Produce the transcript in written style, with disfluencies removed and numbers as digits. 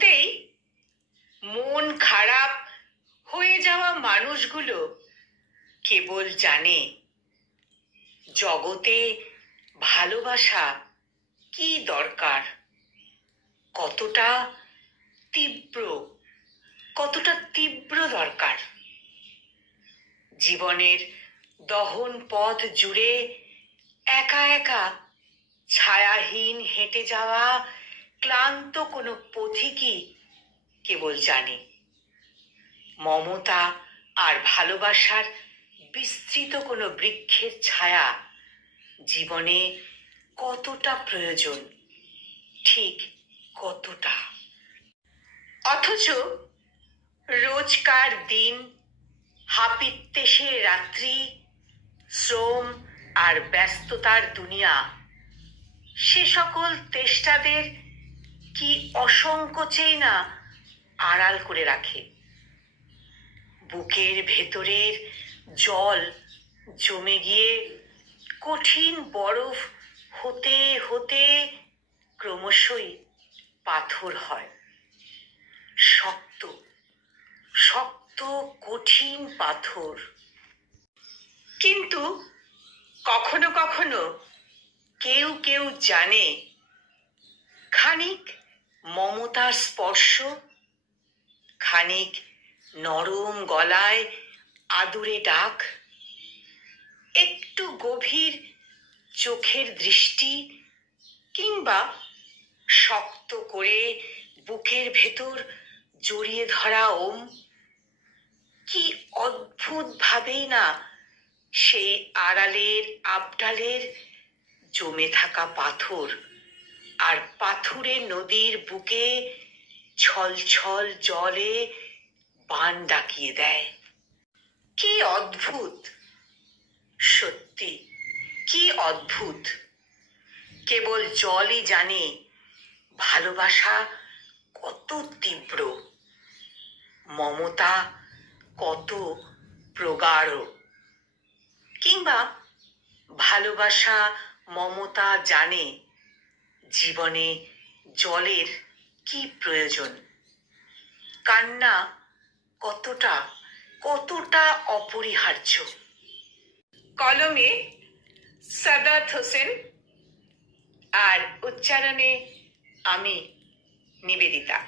কিছুতেই মন খারাপ হয়ে যাওয়া মানুষগুলো কেবল জানে জগতে ভালোবাসা কি দরকার, কতটা তীব্র দরকার। জীবনের দহন পথ জুড়ে একা একা ছায়াহীন হেঁটে যাওয়া ক্লান্ত কোনো পথিকই কেবল জানে মমতা আর ভালোবাসার বিস্তৃত কোনো বৃক্ষের ছায়া জীবনে কতটা প্রয়োজন, ঠিক কতটা। অথচ রোজকার দিন, হাপিত্যেশের রাত্রি, শ্রম আর ব্যস্ততার দুনিয়া সে সকল তেষ্টাদের কি অসংকোচেই না আড়াল করে রাখে। বুকের ভেতরের জল জমে গিয়ে কঠিন বরফ হতে হতে ক্রমশই পাথর হয়। শক্ত শক্ত কঠিন পাথর। কিন্তু কখনো কখনো কেউ কেউ জানে খানিক মমতার স্পর্শ, খানিক নরম গলায় আদুরে ডাক, একটু গভীর চোখের দৃষ্টি, কিংবা শক্ত করে বুকের ভেতর জড়িয়ে ধরা ওম, কি অদ্ভুত ভাবেই না সেই আড়ালের আবডালের জমে থাকা পাথর আর পাথুরে নদীর বুকে ছলছল জলে বান ডাকিয়ে দেয়। কি অদ্ভুত, সত্যি কি অদ্ভুত। কেবল জলই জানে ভালোবাসা কত তীব্র, মমতা কত প্রগাঢ়। কিংবা ভালোবাসা মমতা জানে জীবনে জলের কি প্রয়োজন, কান্না কতটা কতটা অপরিহার্য। কলমে সাদাত হোসেন আর উচ্চারণে আমি নিবেদিতা।